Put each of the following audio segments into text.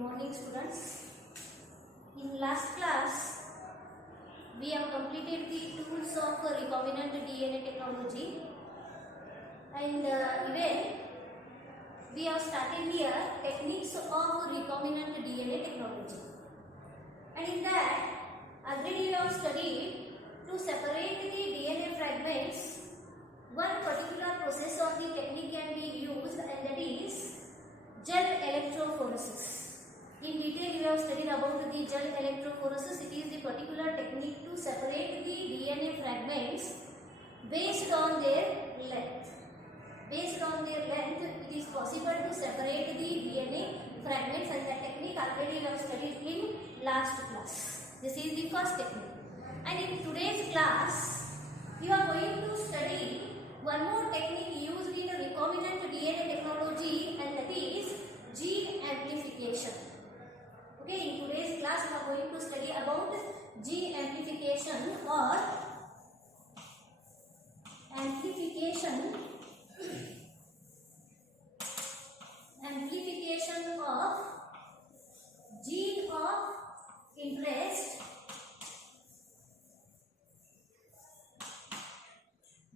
morning students. In last class we have completed the tools of recombinant DNA technology and even we have started here techniques of recombinant DNA technology, and in that already we have studied to separate the DNA fragments. One particular process of the technique can be used, and that is gel electrophoresis. In detail we have studied about the gel electrophoresis. It is the particular technique to separate the DNA fragments based on their length. Based on their length, it is possible to separate the DNA fragments, and that technique already we have studied in last class. This is the first technique. And in today's class, you are going to study one more technique used in recombinant DNA technology, and that is gene amplification. Okay, in today's class we are going to study about gene amplification or amplification of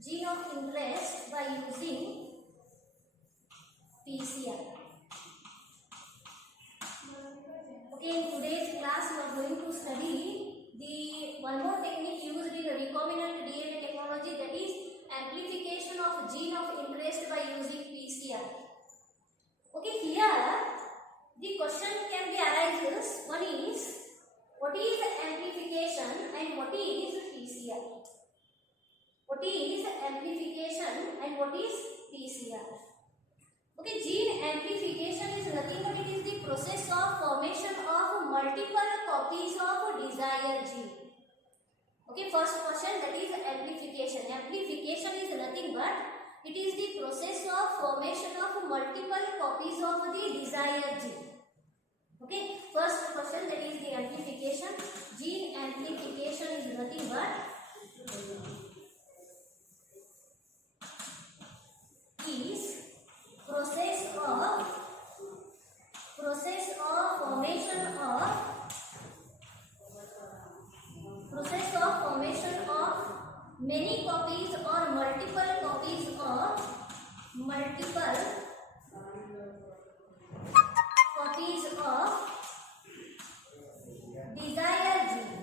gene of interest by using PCR. Okay, in today's class we are going to study the one more technique used in recombinant DNA technology, that is amplification of gene of interest by using PCR. Okay, here the question can be arises. One is, what is amplification and what is PCR? What is amplification and what is PCR? Okay, gene amplification is nothing but it is the process of formation of multiple copies of desired gene. Okay, first question, that is amplification. Amplification is nothing but it is the process of formation of multiple copies of the desired gene. Okay, first question, that is the amplification. Gene amplification is nothing but is process of formation of many copies or multiple copies of desired gene.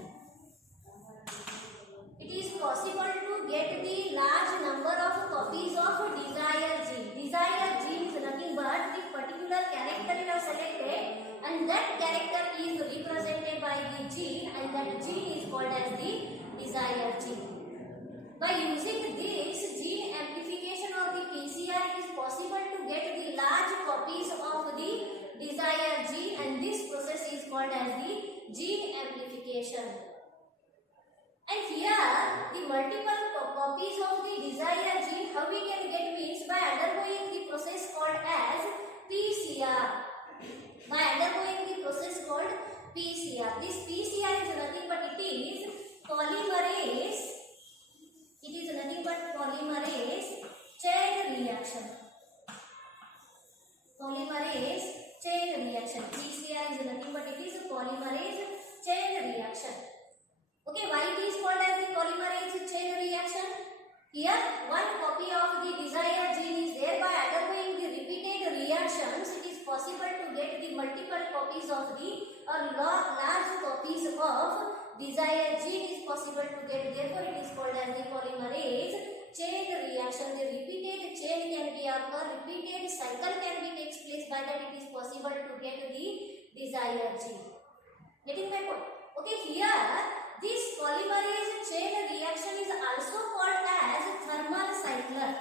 It is possible to get the large number of copies of desired gene. Desired gene is nothing but the particular character you have selected, and that character is represented by the gene, and that gene is called as the desired gene. By using this gene amplification of the PCR, it is possible to get the large copies of the desired gene, and this process is called as the gene amplification. And here the multiple copies of the desired gene, how we can get means by undergoing the process called as PCR. By undergoing the process called PCR. This PCR is nothing but it is polymerase. It is nothing but polymerase chain reaction. Polymerase chain reaction. PCR is nothing but it is a polymerase chain reaction. Okay, why it is called as the polymerase chain reaction? Here, one copy of the desired gene is there. By undergoing the repeated reactions, it is possible to get the multiple copies of the large copies of desired gene is possible to get. Therefore, it is called as the polymerase chain reaction. The repeated chain can be occur, repeated cycle can be takes place. By that, it is possible to get the desired gene. Getting my point? Okay, here this polymerase chain reaction is also called as thermal cycler.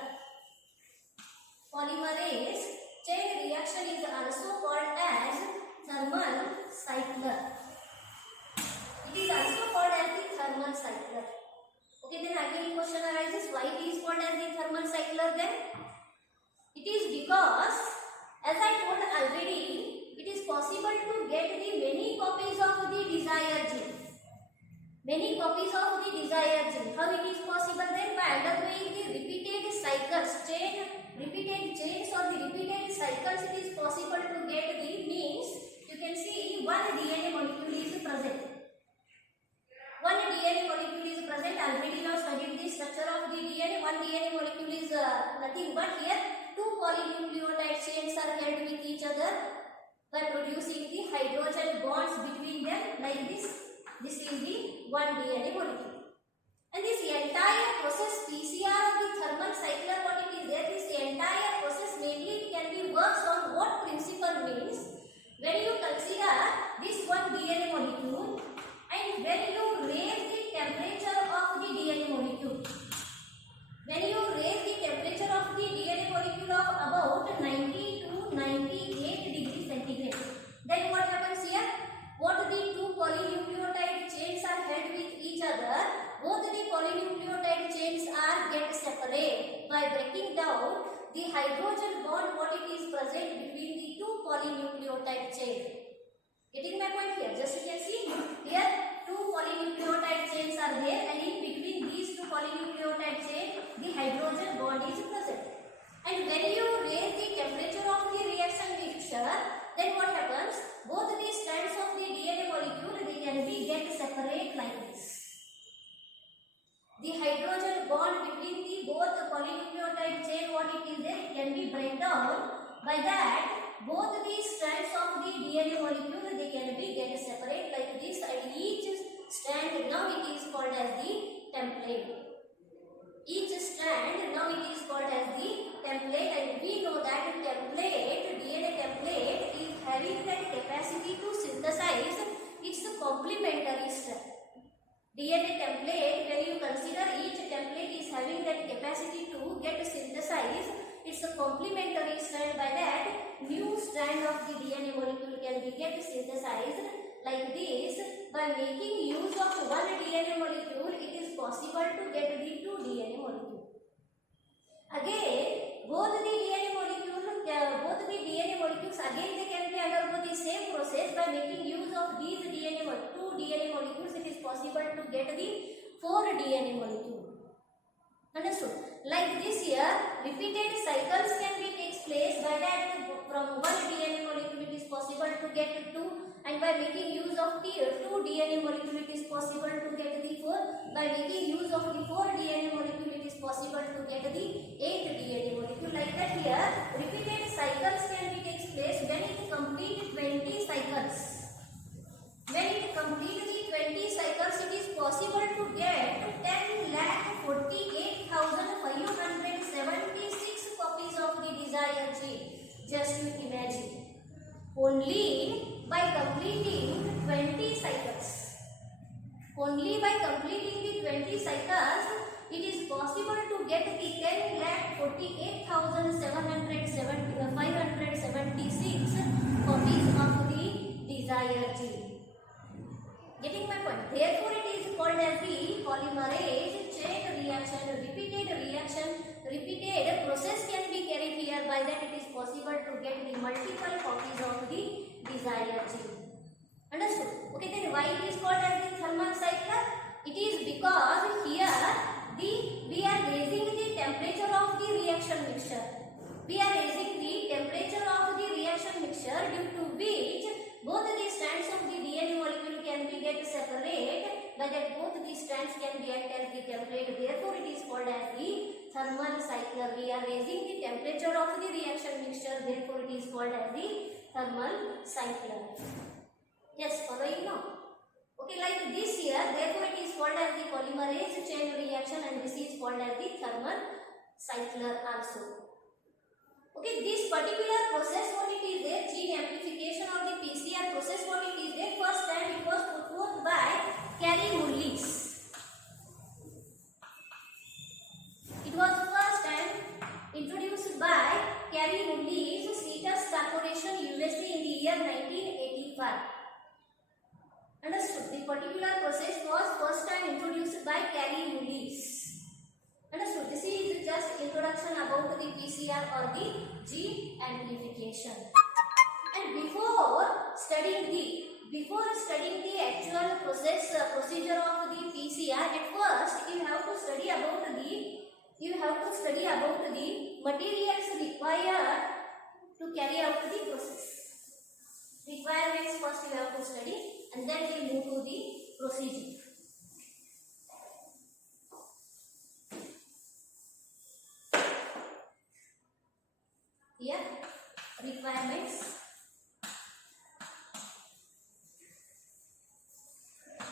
Polymerase chain reaction is also called as thermal cycler. It is also called as the thermal cycler. Okay, then again question arises, why it is called as the thermal cycler then? It is because, as I told already, it is possible to get the many copies of the desired gene. Many copies of the desired gene. How it is possible then? By undergoing the repeated cycles, repeated chains or the repeated cycles, it is possible to get the means. You can can see one DNA molecule is present. One DNA molecule is present. Already now studied the structure of the DNA. One DNA molecule is nothing but here two polynucleotide chains are held with each other by producing the hydrogen bonds between them like this. This is the one DNA molecule. And this entire process PCR of the thermal cycler, what it is there, this entire process mainly can be works on what principle means. When you consider this one DNA molecule and when you raise the temperature of the DNA molecule, when you raise the temperature of the DNA molecule of about 90 to 98 degrees centigrade, then what happens here? Both the two polynucleotide chains are held with each other. Both the polynucleotide chains are get separate by breaking down the hydrogen bond what it is present between the two polynucleotide chains. Getting my point here? Just you can see here two polynucleotide chains are there, and in between these two polynucleotide chains the hydrogen bond is present. And when you raise the temperature of the reaction mixture, then what happens? Both the strands of the DNA molecule they can be get separate like this. The hydrogen bond between the both polynucleotide chain what it is there, it can be break down. By that both the strands of the DNA molecule they can be get separate like this, and each strand now it is called as the template. Each strand now it is called as the template, and we know that template, DNA template is having that capacity to synthesize its complementary strand. DNA template, when you consider each template is having that capacity to get synthesized, it's a complementary strand. By that, new strand of the DNA molecule can be get synthesized like this. By making use of one DNA molecule, it is possible to get the two DNA molecule. Again, both the DNA molecules again they can be undergo the same process. By making use of these two DNA molecules, it is possible to get the 4 DNA molecule. Understood? Like this here, repeated cycles can be takes place. By that, from one DNA molecule it is possible to get 2, and by making use of 2 DNA molecule it is possible to get the 4. By making use of the 4 DNA molecule it is possible to get the 8 DNA molecule. Like that here, repeated cycles can be takes place when it complete 20 cycles. When it completes the 20 cycles, it is possible to get 10,48,576 copies of the desired gene. Just you imagine. Only by completing 20 cycles. Only by completing the 20 cycles, it is possible to get the 10,48,576 copies of the desired gene. Getting my point? Therefore, it is called as the polymerase chain reaction. Repeated process can be carried here. By that, it is possible to get the multiple copies of the desired gene. Understood? Okay, then why it is called as the thermal cycler? It is because here we are raising the temperature of the reaction mixture. We are raising the temperature of the reaction mixture, due to which both the strands of the DNA molecule can be get separate. By that, both the strands can be act as the template. Therefore, it is called as the thermal cycler. We are raising the temperature of the reaction mixture. Therefore, it is called as the thermal cycler. Yes, following now. Okay, like this here. Therefore, it is called as the polymerase chain reaction, and this is called as the thermal cycler also. Okay, this particular process, what it is there, gene amplification or the PCR process, what it is there, first time it was put forth by Kary-Mullis. It was first time introduced by Kary-Mullis, Seatus Corporation, USA in the year 1985. Understood? The particular process was first time introduced by Kary-Mullis. Understood? This is just introduction about the PCR or the gene amplification. And before studying the actual procedure of the PCR, at first you have to study about the materials required to carry out the process. requirements first you have to study, and then we move to the procedure. Here, requirements.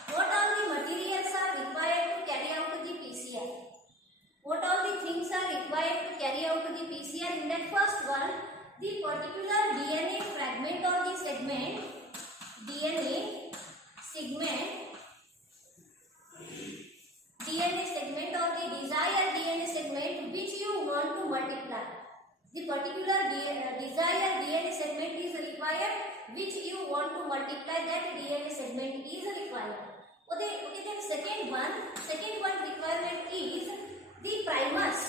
What all the materials are required to carry out the PCR? What all the things are required to carry out the PCR? In that first one, the particular DNA fragment or the segment, DNA segment or the desired DNA segment which you want to multiply. The particular desired DNA segment is required which you want to multiply, that DNA segment is required. Okay, then second one requirement is the primers.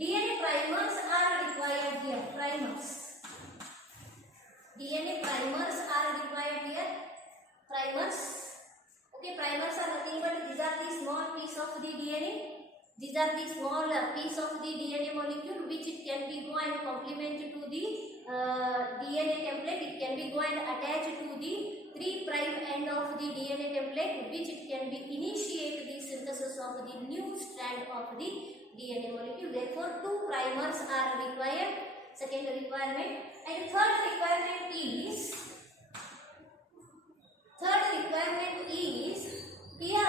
DNA primers are required here. DNA primers are required here. Primers. Okay, primers are nothing but these are the small piece of the DNA. These are the small piece of the DNA molecule which it can be go and complement to the DNA template. It can be go and attach to the 3' end of the DNA template, which it can be initiate the synthesis of the new strand of the DNA molecule. Therefore, 2 primers are required. Second requirement. And third requirement is here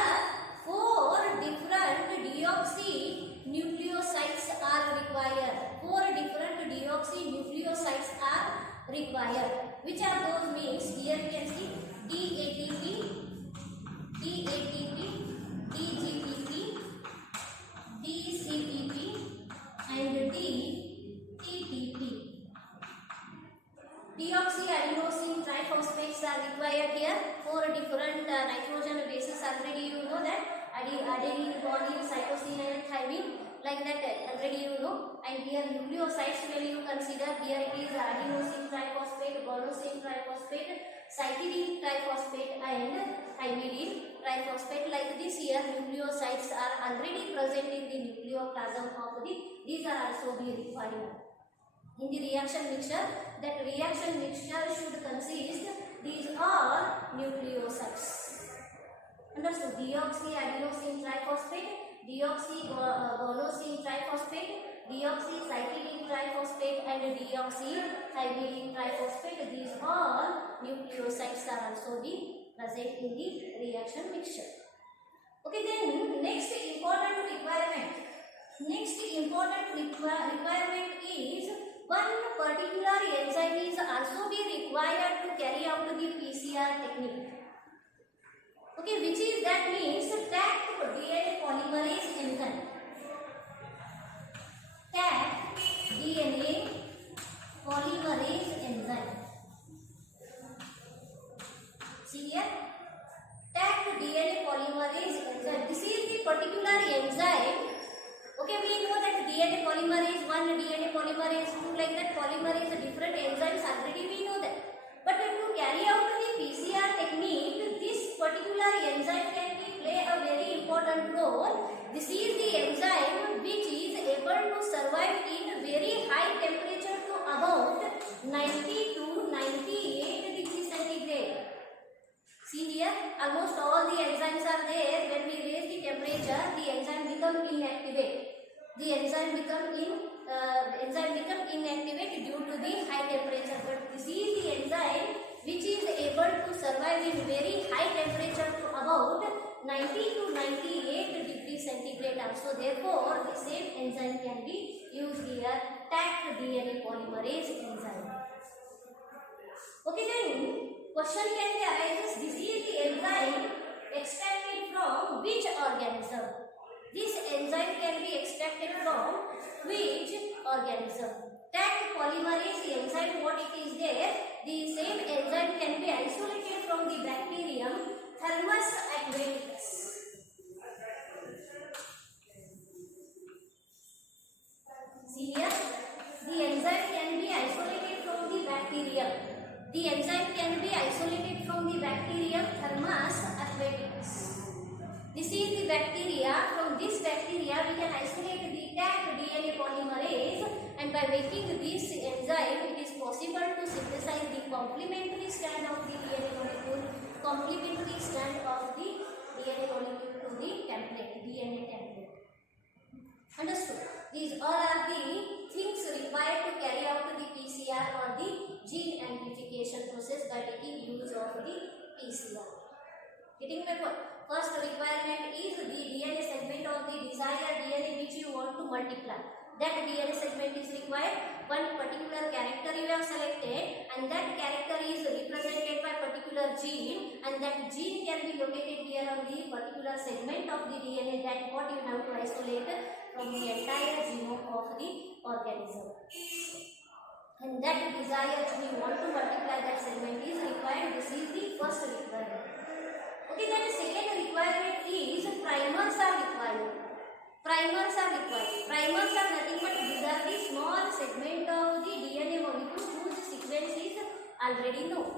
4 different deoxynucleosides are required. 4 different deoxynucleosides are required. Which are those means? Here you can see DATP, DGTP, DCTP and DTTP. Deoxyadenosine triphosphates are required here. 4 different nitrogen bases. Already you know that adenine, guanine, cytosine and thymine, like that already you know. And here nucleosides when you consider, here it is adenosine triphosphate, guanosine triphosphate, cytidine triphosphate and thymidine triphosphate. Like this here nucleosides are already present in the nucleoplasm of the. These are also the required. In the reaction mixture, that reaction mixture should consist these are nucleosides. Understood? Deoxyadenosine triphosphate, deoxyguanosine triphosphate, deoxycytidine triphosphate and deoxythymidine triphosphate. These all nucleosides are also be present in the reaction mixture. Okay, then next important requirement is one particular enzyme is also be required to carry out the PCR technique. Okay, which is that means Taq DNA polymerase enzyme. Taq DNA polymerase enzyme. See here, Taq DNA polymerase enzyme. This is the particular enzyme. Okay, we know that DNA polymerase 1, DNA polymerase 2, like that polymerase different enzymes already we know that. But to carry out the PCR technique, this particular enzyme can play a very important role. This is the enzyme which is able to survive in very high temperature to about 90 to 98 degrees centigrade. See here, almost all the enzymes are there. When we raise the temperature, the enzyme become inactivate. The enzyme become inactivate due to the high temperature. But this is the enzyme which is able to survive in very high temperature to about 90 to 98 degrees centigrade also. Therefore, the same enzyme can be used here. Taq DNA polymerase enzyme. Okay, then question can be arises. This is the enzyme extracted from which organism? This enzyme can be extracted from which organism? Taq polymerase enzyme, what it is there? The same enzyme can be isolated from the bacterium Thermus aquaticus. See here, the enzyme can be isolated from the bacterium. The enzyme can be isolated from the bacterium Thermus aquaticus. This is the bacteria. From this bacteria, we can isolate the Taq DNA polymerase, and by making this enzyme, it is possible to synthesize the complementary strand of the DNA molecule, complementary strand of the DNA molecule to the template, DNA template. Understood? These all are the things required to carry out the PCR or the gene amplification process by making use of the PCR. Getting my point? First requirement is the DNA segment of the desired DNA which you want to multiply. That DNA segment is required. One particular character you have selected, and that character is represented by particular gene, and that gene can be located here on the particular segment of the DNA. That what you have to isolate from the entire genome of the organism. And that desired gene you want to multiply that segment is required. This is the first requirement. Okay, then the second requirement is primers are required. Primers are required. Primers are nothing but these are the small segment of the DNA molecule whose sequence is already known.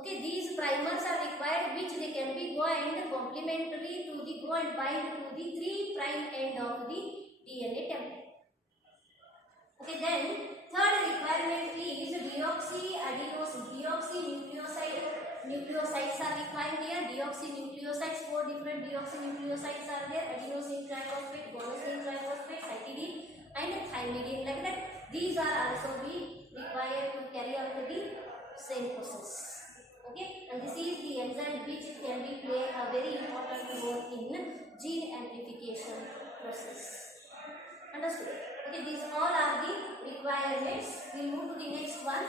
Okay, these primers are required which they can be go and complementary to the go and bind to the 3' end of the DNA template. Okay, then third requirement is deoxynucleosides are required here. Deoxynucleosides, 4 different deoxynucleosides are there: adenosine triphosphate, guanosine triphosphate, cytidine and thymidine, like that. These are also be required to carry out the same process. Okay, and this is the enzyme which can be play a very important role in gene amplification process. Understood? Okay, these all are the requirements. We move to the next one,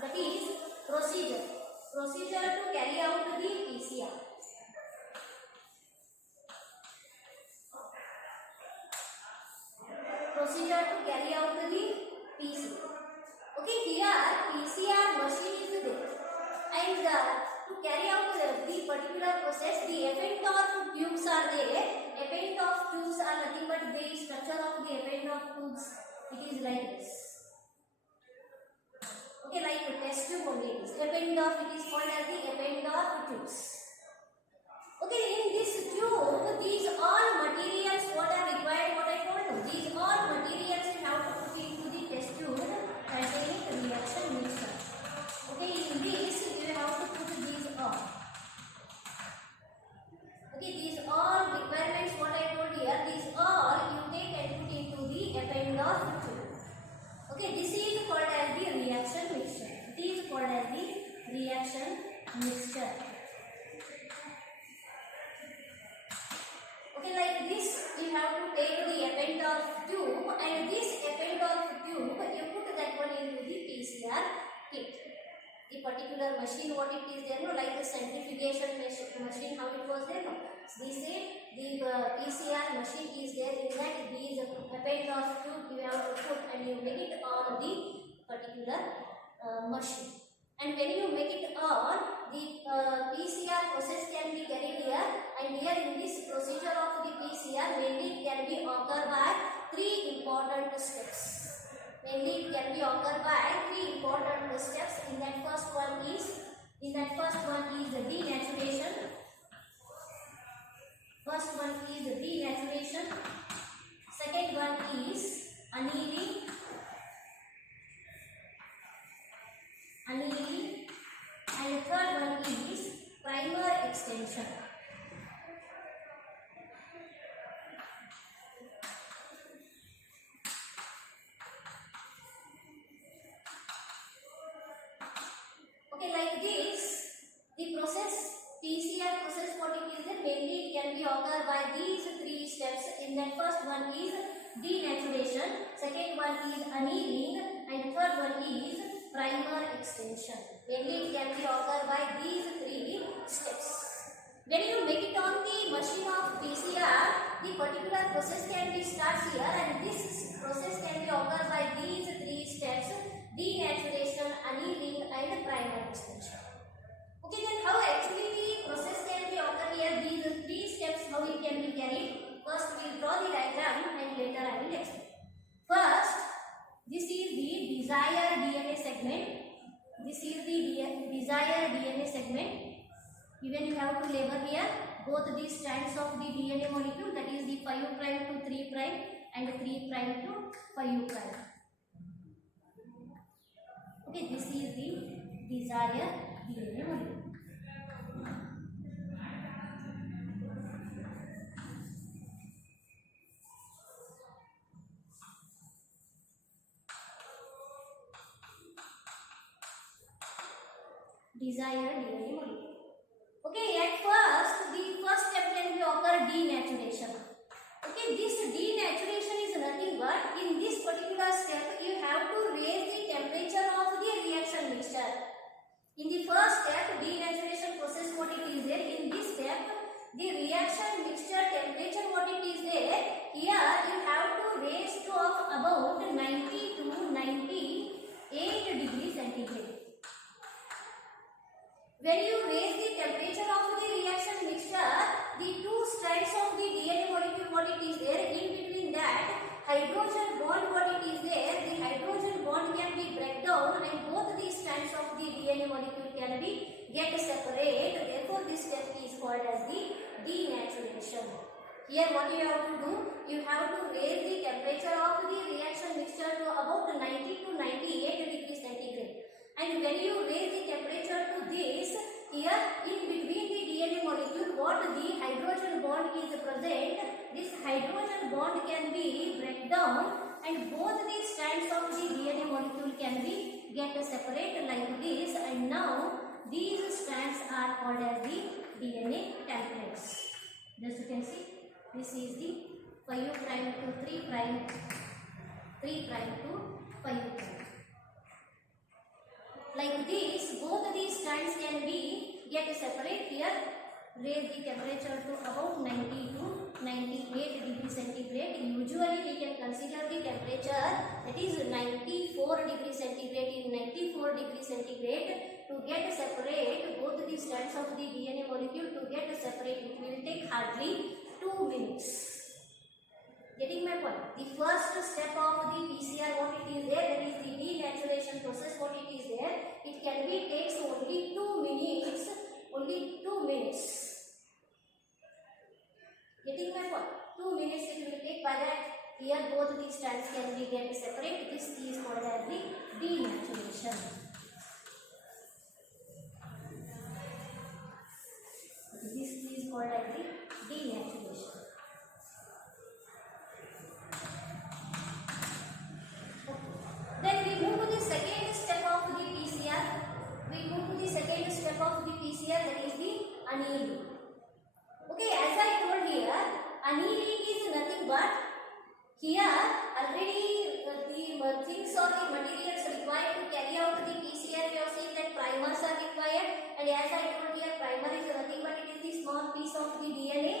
that is procedure. Procedure to carry out the PCR. Procedure to carry out the PCR. Okay, here PCR machine is there, and to carry out the particular process, the Eppendorf tubes are there. Eppendorf tubes are nothing but the structure of the Eppendorf tubes. It is like this. Okay, like a test tube only it is. Eppendorf, it is called as the Eppendorf tubes. Okay, in this tube, these all materials what are required, what I told you, these all materials you have to put into the test tube containing reaction mixture. Okay, in this you have to put these all. Okay, these all requirements what I told here, these all you take and put into the Eppendorf tube. Okay, this is called as the reaction mixture. It is called as the reaction mixture. Okay, like this you have to take the Eppendorf tube, and this Eppendorf tube you put that one into the PCR kit. The particular machine what it is there, no, like the centrifugation machine how it was there, no. They say the PCR machine is there, in that these Eppendorf tube you have to put and you make it on the particular machine. And when you make it on, the PCR process can be carried here, and here in this procedure of the PCR mainly it can be occurred by 3 important steps. Mainly it can be occurred by 3 important steps. In that first one is the denaturation. First one is denaturation. Second one is annealing. And the third one is primer extension. Okay, like this, the process, PCR process what it is there, mainly it can be occurred by these 3 steps. In that first one is denaturation, second one is annealing, and third one is primer extension. Mainly it can be occurred by these 3 steps. When you make it on the machine of PCR, the particular process can be starts here, and this process can be occurred by these 3 steps: denaturation, annealing and primer extension. Okay, then how actually the process can be occurred here, these 3 steps how it can be carried. First we will draw the diagram and later I will explain. First, this is the desired DNA segment. This is the desired DNA segment. Even you have to label here both these strands of the DNA molecule, that is the 5' to 3' and 3' to 5'. Okay, this is the desired DNA molecule. Desired DNA molecule. Okay, at first, the first step can be occur denaturation. Okay, this denaturation is nothing but in this particular step you have to raise the temperature of the reaction mixture. In the first step, denaturation process, what it is there, in this step the reaction mixture temperature what it is there, here you have to raise to of about 90 to 98 degrees centigrade. When you raise the temperature of the reaction mixture, the two strands of the DNA molecule what it is there, in between that hydrogen bond what it is there, the hydrogen bond can be break down and both the strands of the DNA molecule can be get separate. Therefore, this step is called as the denaturation. Here what you have to do, you have to raise the temperature of the reaction mixture to about 90 to 98 degrees centigrade. And when you raise the temperature to this, here in between the DNA molecule what the hydrogen bond is present, this hydrogen bond can be break down and both the strands of the DNA molecule can be get separate like this, and now these strands are called as the DNA templates. Just you can see, this is the 5' to 3', 3' to 5'. Like this, both these strands can be get separate. Here, raise the temperature to about 90 to 98 degrees centigrade. Usually, we can consider the temperature that is 94 degrees centigrade. In 94 degrees centigrade, to get separate both the strands of the DNA molecule, to get separate, it will take hardly 2 minutes. Getting my point? The first step of the PCR, what it is there, that is the denaturation process, what it is there, it can be takes only 2 minutes, only 2 minutes. Getting my point? 2 minutes it will take. By that, here both these strands can be get separate. This is called as the denaturation. This is called as the denaturation. Then we move to the second step of the PCR. We move to the second step of the PCR, that is the annealing. Okay, as I told here, annealing is nothing but here already the things or the materials required to carry out the PCR. We have seen that primers are required, and as I told here, primer is nothing but it is the small piece of the DNA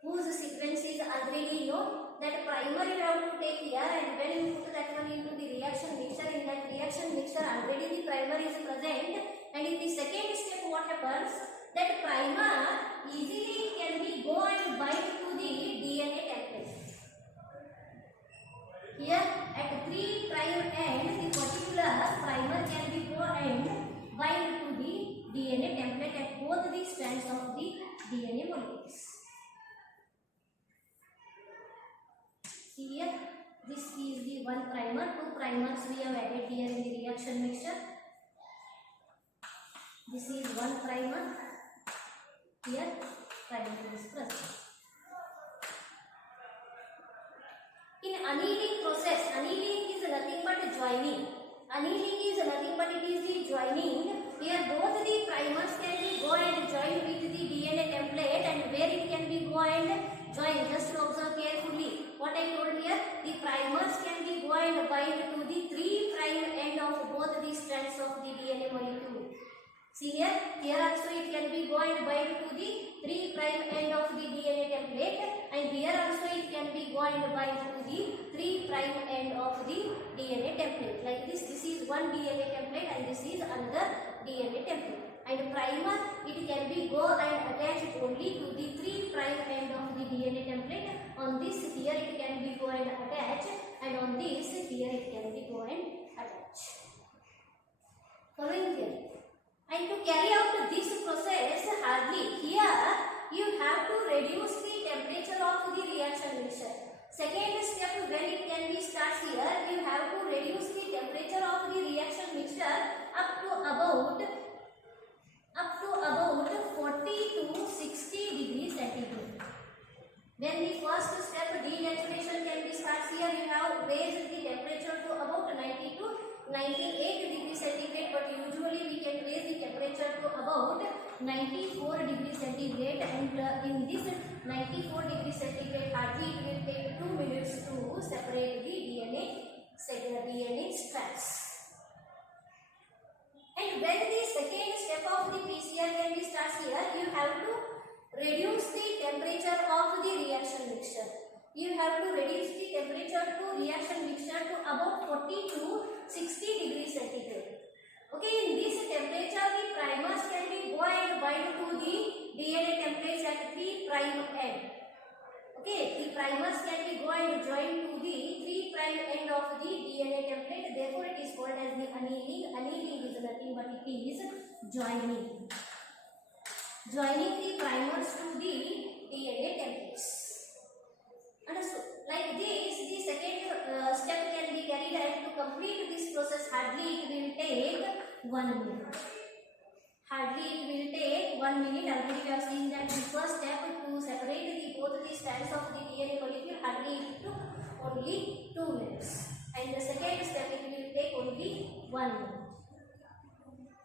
whose sequence is already known. That primer you have to take here, and when you put that one into the reaction mixture, in that reaction mixture already the primer is present, and in the second step what happens, that primer easily can be go and bind to the DNA template. Here at 3' end, the particular primer can be go and bind to the DNA template at both the strands of the DNA molecules. See here, this is the one primer, 2 primers we have added here in the reaction mixture. This is one primer, here primer is present. In annealing process, annealing is nothing but joining. Annealing is nothing but it is the joining. Here both the primers can be go and join with the DNA template, and where it can be go and join, just to observe carefully what I told here, the primers can be go and bind to the 3' end of both the strands of the DNA molecule. See here, here also it can be go and bind to the 3' end of the DNA template, and here also it can be go and bind to the 3' end of the DNA template. Like this, this is one DNA template and this is another DNA template. And primer, it can be go and attach only to the 3' end of the DNA template. On this, here it can be go and attach, and on this, here it can be go and attach. Following here. And to carry out this process, hardly here you have to reduce the temperature of the reaction mixture. Second step, when it can be starts here, you have to reduce the temperature of the reaction mixture up to about 40 to 60 degrees centigrade. When the first step denaturation can be starts here, you have raised the temperature to about 90 to 98 degrees centigrade, but usually we can raise the temperature to about 94 degrees centigrade, and in this 94 degrees centigrade hardly it will take 2 minutes to separate the DNA strands. And when the second step of the PCR can be starts here, you have to reduce the temperature of the reaction mixture. You have to reduce the temperature to reaction mixture to about 40 to 60 degrees centigrade. Okay, in this temperature the primers can be go and bind to the DNA templates at 3' end. Okay, the primers can be go and join to the 3' end of the DNA template. Therefore, it is called as the annealing. Annealing is nothing but it is joining the primers to the DNA templates. Understood? Like this, the second step can be carried out. To complete this process, hardly it will take 1 minute. Hardly it will take 1 minute. Already we have seen that the first step to separate both the strands of the DNA molecule, hardly it took only 2 minutes. And the second step it will take only 1 minute.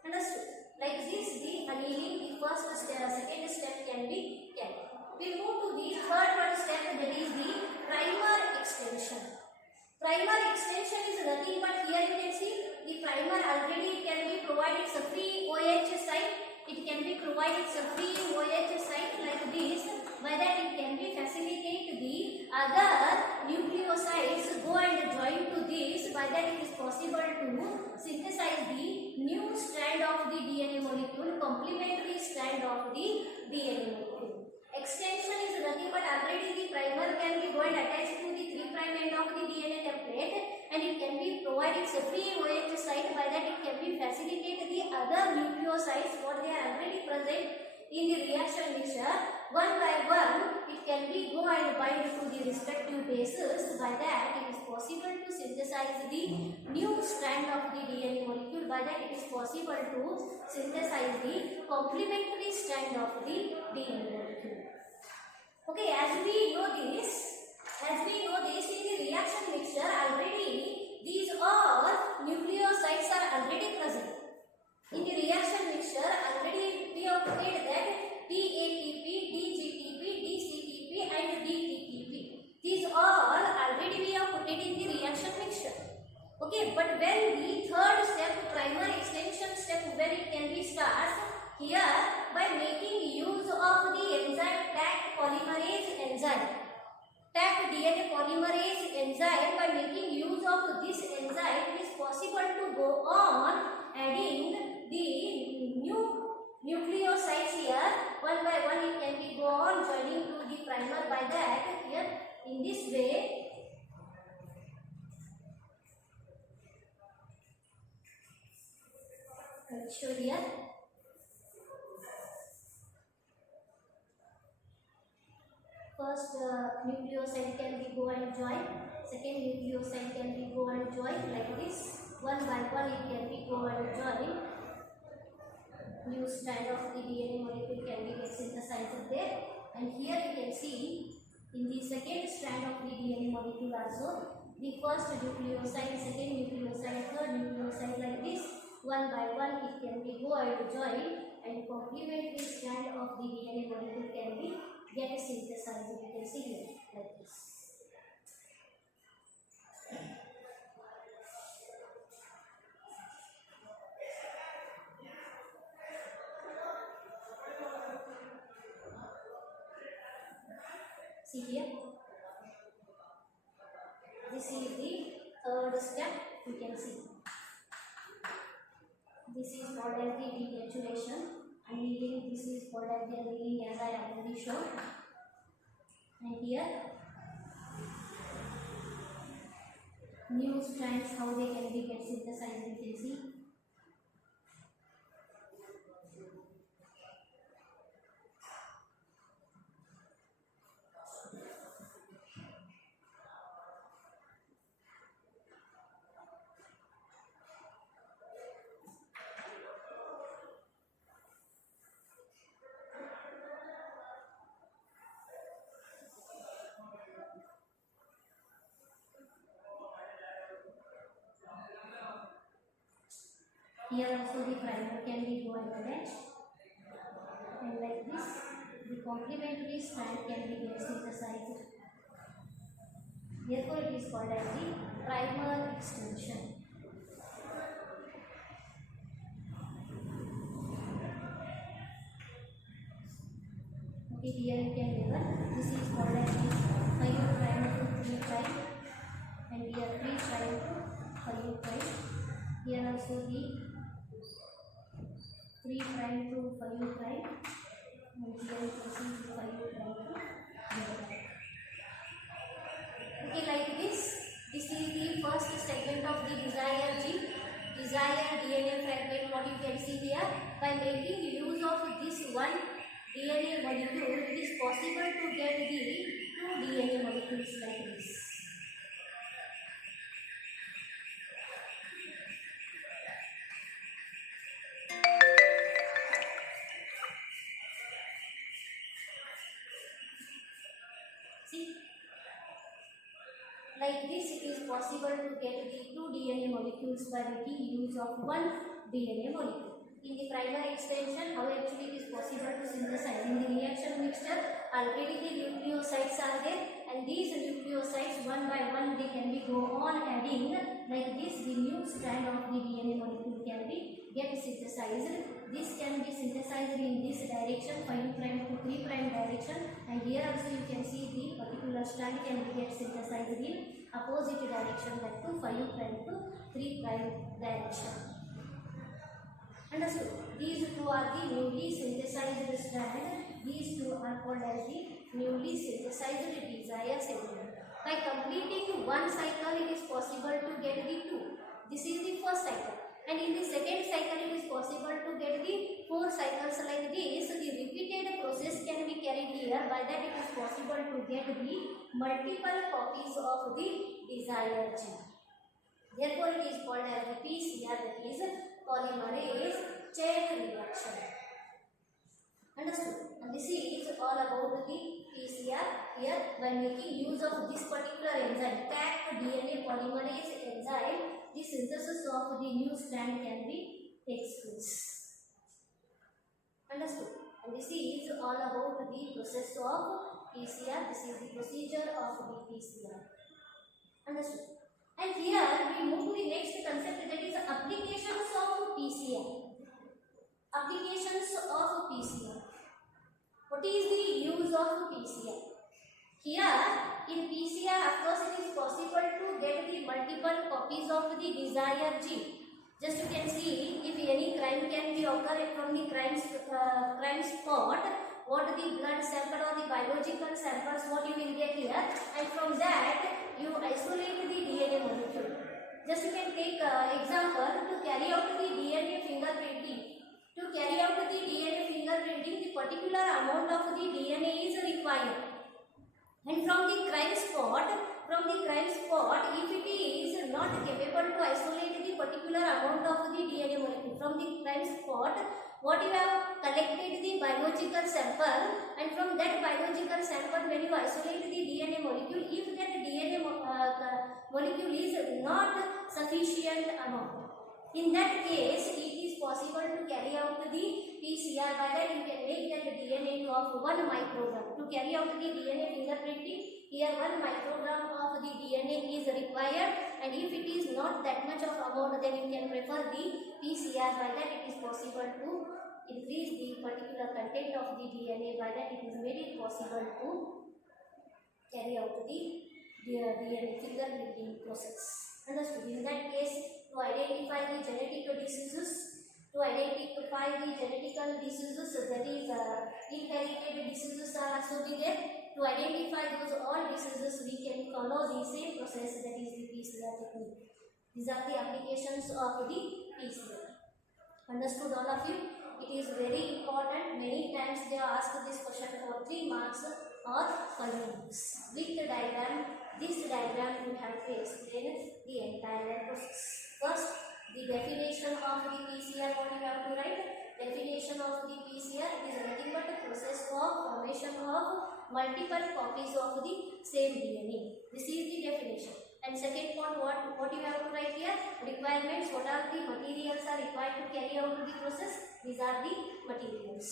Understood? Like this, the annealing, the first step, second step can be carried. We move to the third step, that is the primer extension. Primer extension is nothing but here you can see the primer already can be provided a free OH site. It can be provided a free OH site like this. By that it can be facilitate the other nucleosides go and join to this. By that it is possible to synthesize the new strand of the DNA molecule, complementary strand of the DNA molecule. Extension is nothing but already the primer can be go and attach to the 3' end of the DNA template, and it can be provided a free OH site. By that it can be facilitate the other nucleosides what they are already present in the reaction mixture. One by one it can be go and bind to the respective bases. By that it is possible to synthesize the new strand of the DNA molecule. By that it is possible to synthesize the complementary strand of the DNA molecule. Okay, as we know this in the reaction mixture already these all nucleosides are already present. In the reaction mixture already we have put that DATP, DGTP, DCTP and DTTP. These all already we have put it in the reaction mixture. Okay, but when the third step, primer extension step, when it can be starts here by making use of the enzyme Taq polymerase enzyme. Taq DNA polymerase enzyme, by making use of this enzyme, it is possible to go on adding the new nucleosides here. One by one it can be go on joining to the primer. By that here in this way I will show here. First nucleoside can be go and join, second nucleoside can be go and join like this. One by one it can be go and join. New strand of the DNA molecule can be synthesized there. And here you can see in the second strand of the DNA molecule also, the first nucleoside, second nucleoside, third nucleoside like this. One by one it can be go and join, and complementary strand of the DNA molecule can be get synthesized. You can see here like this. See here. This is the third step. You can see. This is called as the denaturation. Annealing. This is called as the annealing, as I already shown. And here, new strands how they can be get synthesized. You can see. Here also the primer can be go attached, and like this the complementary strand can be get synthesized. Therefore it is called as the primer extension. Okay, here you can label. This is called as the 5 prime to 3 prime, and here 3 prime to 5 prime. Here also the 3 prime to 5 prime, and here you can see the 5 prime to 0 prime. Okay, like this is the first segment of the desired gene, desired DNA fragment. What you can see here, by making use of this one DNA molecule, it is possible to get the 2 DNA molecules like this. See, like this it is possible to get the 2 DNA molecules by making use of one DNA molecule. In the primer extension, how actually it is possible to synthesize? In the reaction mixture, already the nucleosides are there, and these nucleosides one by one they can be go on adding like this. The new strand of the DNA molecule can be get synthesized. This can be synthesized in this direction, 5 prime to 3 prime direction, and here also you can see the particular strand can be get synthesized in opposite direction, like to 5 prime to 3 prime direction. Understood? These two are the newly synthesized strand. These two are called as the newly synthesized desired segment. By completing one cycle, it is possible to get the 2. This is the first cycle. And in the second cycle, it is possible to get the 4 cycles like this. The repeated process can be carried here. By that, it is possible to get the multiple copies of the desired gene. Therefore, it is called as the PCR, that is polymerase chain reaction. Understood? And this is all about the PCR. Here, by making use of this particular enzyme, Taq DNA polymerase enzyme, the synthesis of the new strand can be takes place. Understood? And this is all about the process of PCR. This is the procedure of the PCR. Understood? And here we move to the next concept, that is applications of PCR. Applications of PCR. What is the use of PCR? Here in PCR, of course, it is possible to get the multiple copies of the desired gene. Just you can see, if any crime can be occurred from the crime spot, what the blood sample or the biological samples, what you will get here, and from that you isolate the DNA molecule. Just you can take example, to carry out the DNA fingerprinting. To carry out the DNA fingerprinting, the particular amount of the DNA is required. And from the crime spot, if it is not capable to isolate the particular amount of the DNA molecule, from the crime spot, what you have collected the biological sample, and from that biological sample, when you isolate the DNA molecule, if that DNA molecule is not sufficient amount, in that case, it is possible to carry out the PCR. By that, you can make that DNA of 1 microgram. To carry out the DNA fingerprinting, here 1 microgram of the DNA is required, and if it is not that much of amount, then you can prefer the PCR. By that, it is possible to increase the particular content of the DNA. By that, it is very possible to carry out the DNA fingerprinting process. Understood? In that case, to identify the genetic diseases, that is inherited diseases are also there. To identify those all diseases, we can follow the same process, that is the PCR technique. These are the applications of the PCR. Understood, all of you? It is very important. Many times they are asked this question for 3 marks or 5 marks. With the diagram, this diagram you have to explain the entire process. First, the definition of the PCR, what you have to write? Definition of the PCR, it is nothing but a process of formation of multiple copies of the same DNA. This is the definition. And second point, what you have to write here? Requirements, what are the materials are required to These are the materials.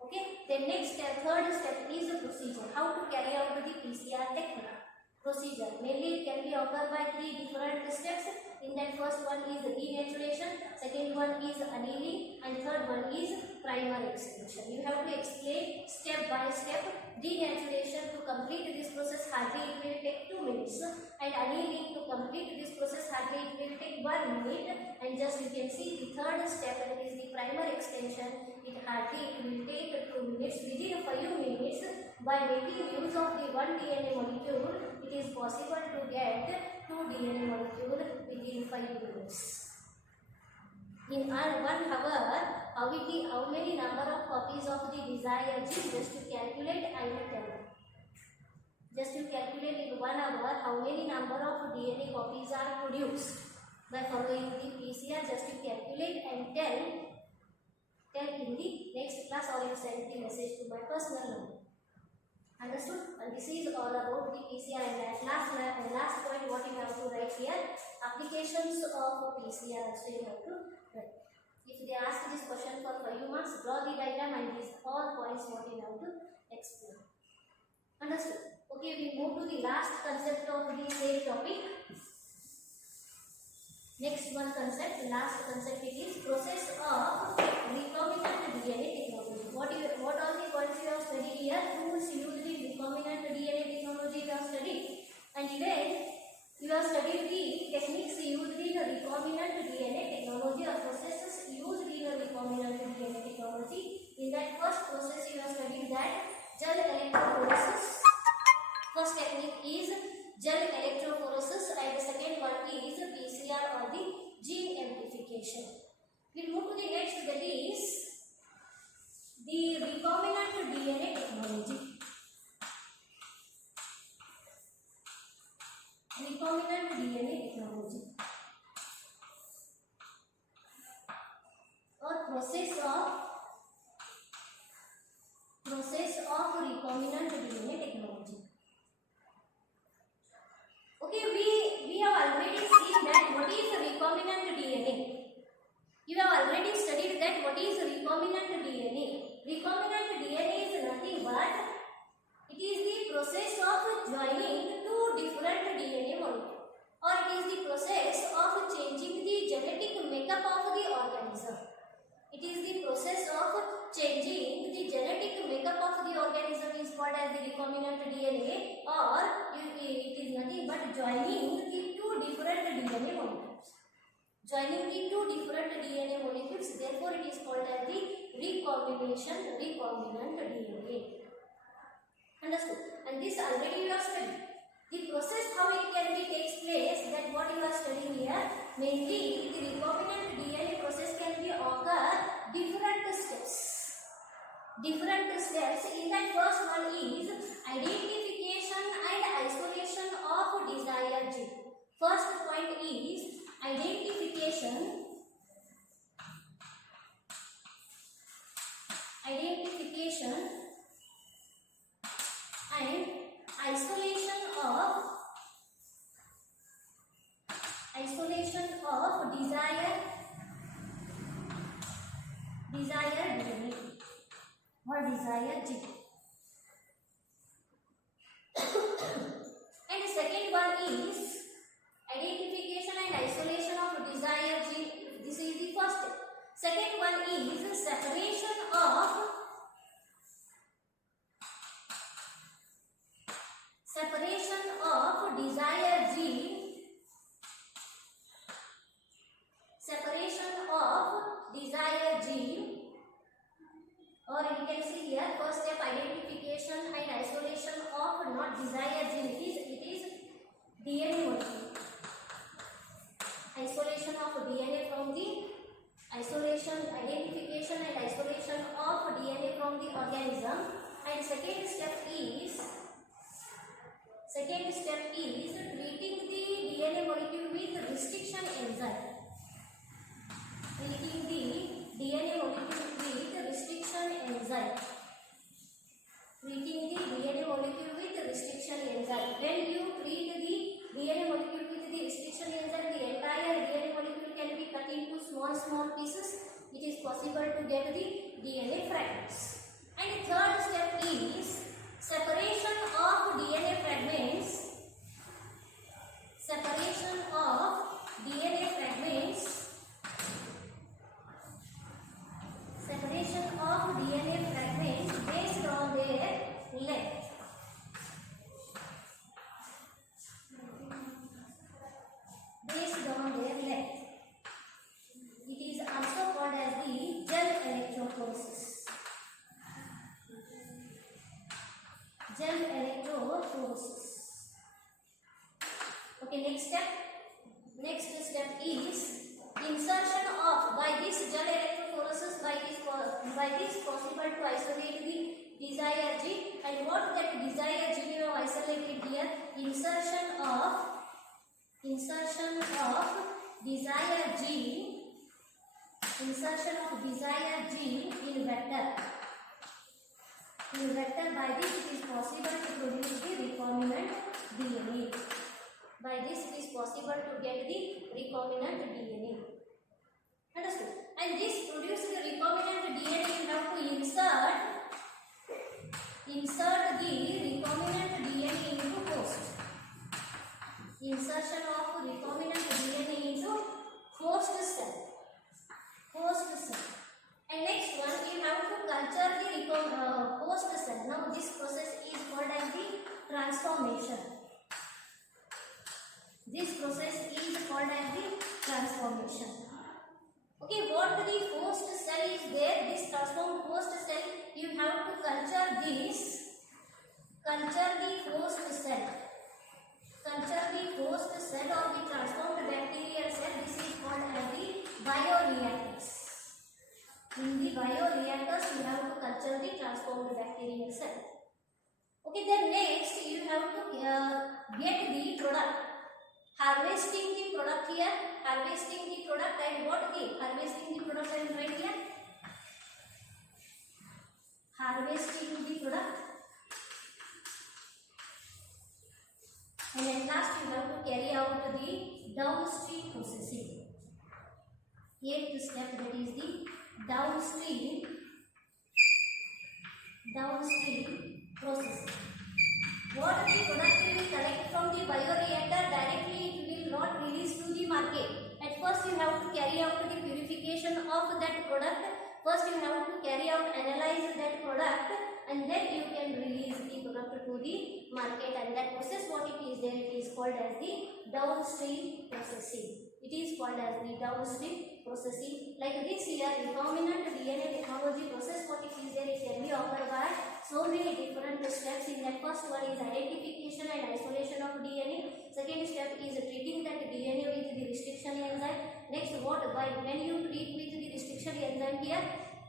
Okay. Then next third step is the procedure. How to carry out the PCR technique. Procedure. Mainly it can be occurred by 3 different steps. In that first one is denaturation, second one is annealing, and third one is primer extension. You have to explain step by step. Denaturation, to complete this process hardly it will take 2 minutes, and annealing, to complete this process hardly it will take 1 minute, and just you can see the third step, that is the primer extension, it hardly it will take 2 minutes. Within 5 minutes, by making use of the one DNA molecule, it is possible to get 2 DNA molecule within 5 minutes. In 1 hour, how many number of copies of the desired gene? Just to calculate, I will tell you. Just to calculate in 1 hour how many number of DNA copies are produced by following the PCR. Just to calculate and tell in the next class, or you send the message to my personal number. Understood? And this is all about the PCR. And at last point, what you have to write here, applications of PCR. So you have to write. If they ask this question for 5 marks, draw the diagram and these all points what you have to explain. Understood? Okay, we move to the last concept of the same topic. Next one concept, the last concept, it is process of recombinant DNA technology. What all the points you have studied here? Tools used in recombinant DNA technology you have studied, and even you have studied the techniques used in recombinant DNA technology, or processes used in recombinant DNA technology. In that first process you have studied that gel electrophoresis. First technique is gel electrophoresis, and the second one is PCR, or the gene amplification. We move to the next, that is the recombinant DNA technology. Recombinant DNA technology, or process of recombinant DNA technology. Okay, we have already seen that what is recombinant DNA. You have already studied that what is recombinant DNA. Recombinant DNA is nothing but it is the process of joining 2 different DNA molecules, or it is the process of changing the genetic makeup of the organism. It is the process of changing the genetic makeup of the organism is called as the recombinant DNA, or it is nothing but joining the 2 different DNA molecules. Joining the 2 different DNA molecules, therefore it is called as the recombinant DNA. Understood? And this already you have studied. The process how it can be takes place, that what you are studying here, mainly the recombinant DNA process can be occur different steps. Different steps. In that first one is identification and isolation of desired gene. First point is identification and isolation of desired DNA or desired gene. And the second one is identification and isolation of desired gene. This is the first step. Second one is separation of desired gene. Or you can see here, first step identification and isolation of not desired gene. It is DNA molecule. Isolation of DNA from the identification and isolation of DNA from the organism. And second step is treating the DNA molecule with restriction enzyme. Treating the DNA molecule with restriction enzyme. Treating the DNA molecule with restriction enzyme. When you treat the DNA molecule with the restriction enzyme, the entire DNA molecule can be cut into small pieces. It is possible to to get the DNA fragments. And third step is separation of DNA fragments. Separation of DNA fragments. Separation of DNA fragments based on their length. Based on their length. It is also called as the gel electrophoresis. Gel electrophoresis. Okay, next step. Next step is insertion of, by this gel electrophoresis, by this possible to isolate the desired gene. And what that desired gene you have isolated here? Insertion of desired gene. Insertion of desired gene in vector. In vector, by this it is possible to produce the recombinant DNA. By this it is possible to get the recombinant DNA. Understood? And this produced recombinant DNA you have to insert the recombinant DNA into host. Insertion of recombinant DNA into host cell. And next one, you have to culture the host cell. Now this process is called as the transformation. This process is called as the transformation. Okay, what the host cell is there? This transformed host cell, you have to culture this. Culture the host cell. Culture the host cell or the transformed bacterial cell. This is called as the bioreactors. In the bioreactors, you have to culture the transformed bacterial cell. Okay, then next you have to get the product. Harvesting the product here. Harvesting the product and what the harvesting the product I will write here. Harvesting the product. And at last you have to carry out the downstream processing. Eighth step, that is the downstream processing. What the product we will collect from the bioreactor, directly it will not release to the market. At first you have to carry out the purification of that product. First you have to carry out, analyze that product, and then you can release the product to the market. And that process, what it is there, it is called as the downstream processing. It is called as the downstream processing. Like this here, recombinant DNA technology process, what it is there, it can be offered by so many different steps. In that, first one is identification and isolation of DNA. Second step is treating that DNA with the restriction enzyme. Next, when you treat with the restriction enzyme here,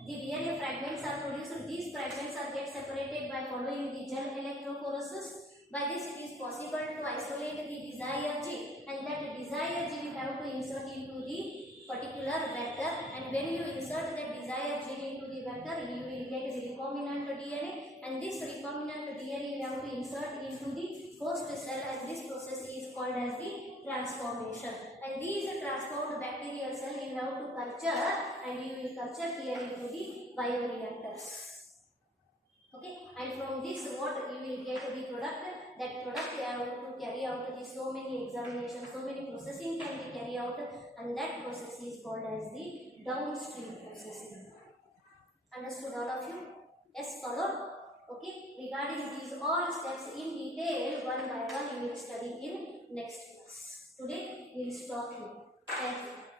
the DNA fragments are produced. These fragments are get separated by following the gel electrophoresis. By this it is possible to isolate the desired gene, and that desired gene you have to insert into the particular vector. And when you insert that desired gene into the vector, you will get the recombinant DNA, and this recombinant DNA you have to insert into the host cell, and this process is called as the transformation. And these transformed bacterial cell you have to culture, and you will culture here into the bioreactors. Okay, and from this what you will get the product. That product you have to carry out so many examinations, so many processing can be carried out, and that process is called as the downstream processing. Understood all of you? Yes, follow? Okay, regarding these all steps in detail, one by one you will study in next class. Today we will stop here. Thank you.